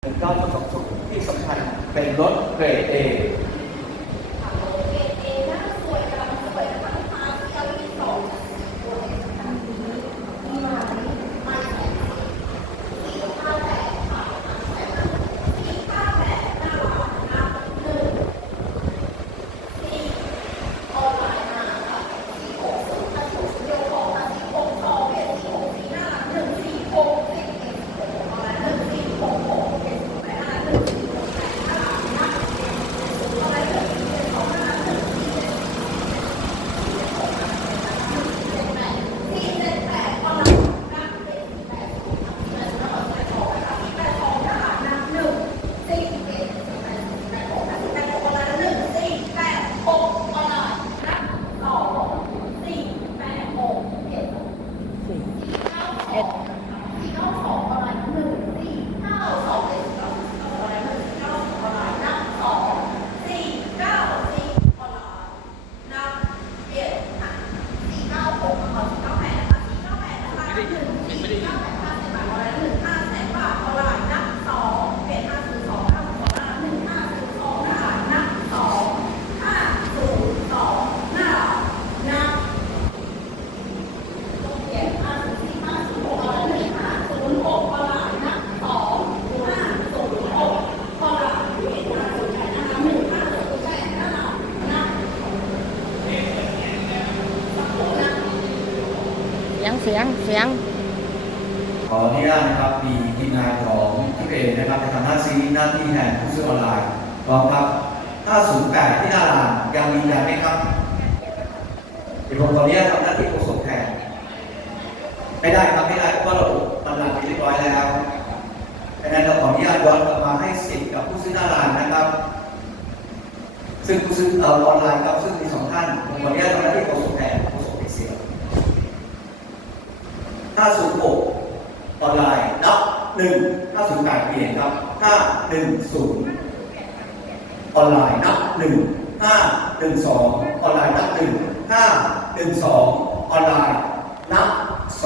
1920ที่สำคัญเป็นรถเกรด A เเสียงเสียงขออนุญาตนะครับมีทีมงานของที่เอนะครับในทำหน้าซีหน้าที่แทนผู้ซื้อออนไลน์พร้อมครับ 508 ที่หน้าร้านยังมียันไหมครับเดี๋ยวผมขออนุญาตทำหน้าที่โฆษกแทนไม่ได้ครับไม่ได้เพราะเรามันหลังเรียบร้อยแล้วดังนั้นเราขออนุญาตย้อนกลับมาให้สิทธิ์กับผู้ซื้อหน้าร้านนะครับ ซึ่งผู้ซื้อออนไลน์ครับซึ่งมีสองท่านผมขออนุญาตทำหน้าที่โฆษกเอเชีย 506 ออนไลน์นับ1 508เปลี่ยนครับ510 ออนไลน์นับ1 512 ออนไลน์นับ1 512 ออนไลน์นับ2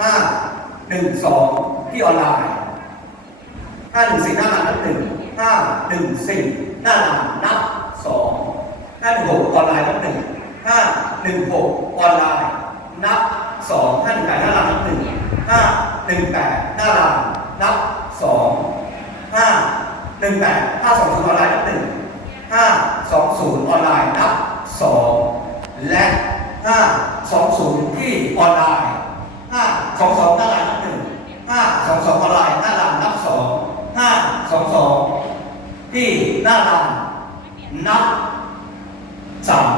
512 ที่ออนไลน์514หน้าหลังนับ1 514หน้าหลังนับ2 516 ออนไลน์นับ1 516 ออนไลน์นับ สองห้าหนึ่งแปดหน้ารางนับหนึ่งห้าหนึ่งแปดหน้ารางนับสองห้าหนึ่งแปดห้าสองศูนย์ออนไลน์นับหนึ่งห้าสองศูนย์ออนไลน์นับสองและห้าสองศูนย์ที่ออนไลน์ห้าสองสองหน้ารางนับหนึ่งห้าสองสองออนไลน์หน้ารางนับสองห้าสองสองที่หน้ารางนับสาม